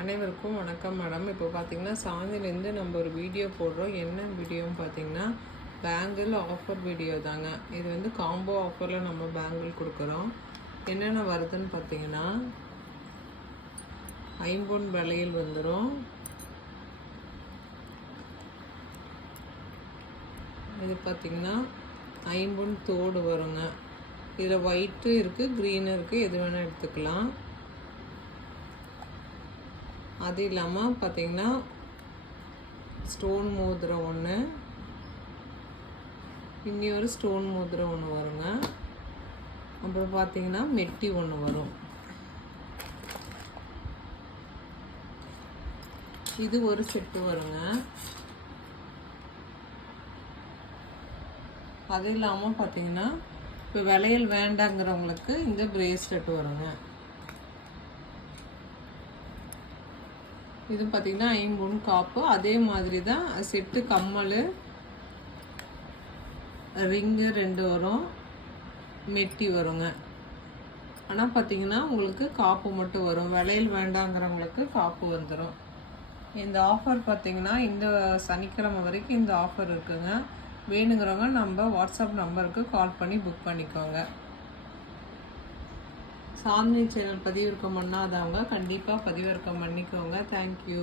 அனைவருக்கும் வணக்கம் மேடம். இப்போ பார்த்தீங்கன்னா சாந்திலேருந்து நம்ம ஒரு வீடியோ போடுறோம். என்ன வீடியோன்னு பார்த்தீங்கன்னா பேங்கிள் ஆஃபர் வீடியோ தாங்க. இது வந்து காம்போ ஆஃபரில் நம்ம பேங்கிள் கொடுக்குறோம். என்னென்ன வருதுன்னு பார்த்தீங்கன்னா ஐம்பொன் வளையல் வந்துடும். இது பார்த்திங்கன்னா ஐம்பொன் தோடு வருங்க. இதில் ஒயிட்டு இருக்குது, க்ரீனு இருக்குது, எது வேணால் எடுத்துக்கலாம். அது இல்லாமல் பார்த்திங்கன்னா ஸ்டோன் மோதிரம் ஒன்று, இன்னி ஒரு ஸ்டோன் மோதிரம் ஒன்று வருங்க. அப்புறம் பார்த்திங்கன்னா மெட்டி ஒன்று வரும். இது ஒரு செட்டு வருங்க. அது இல்லாமல் பார்த்திங்கன்னா இப்போ வளையல் வேண்டாங்கிறவங்களுக்கு இந்த பிரேஸ்லெட் வருங்க. இது பார்த்திங்கன்னா ஐம்பொன் காப்பு. அதே மாதிரி தான் செட்டு கம்மல், ரிங்கு 2 வரும், மெட்டி வருங்க. ஆனால் பார்த்திங்கன்னா உங்களுக்கு காப்பு மட்டும் வரும். வளையல் வேண்டாங்கிறவங்களுக்கு காப்பு வந்துடும். இந்த ஆஃபர் பார்த்திங்கன்னா இந்த சனிக்கிழமை வரைக்கும் இந்த ஆஃபர் இருக்குங்க. வேணுங்கிறவங்க நம்ம வாட்ஸ்அப் நம்பருக்கு கால் பண்ணி புக் பண்ணிக்கோங்க. சாந்தினி சேனல் பதிவிறக்கம் பண்ணாதவங்க கண்டிப்பாக பதிவிறக்கம் பண்ணிக்கோங்க. தேங்க்யூ.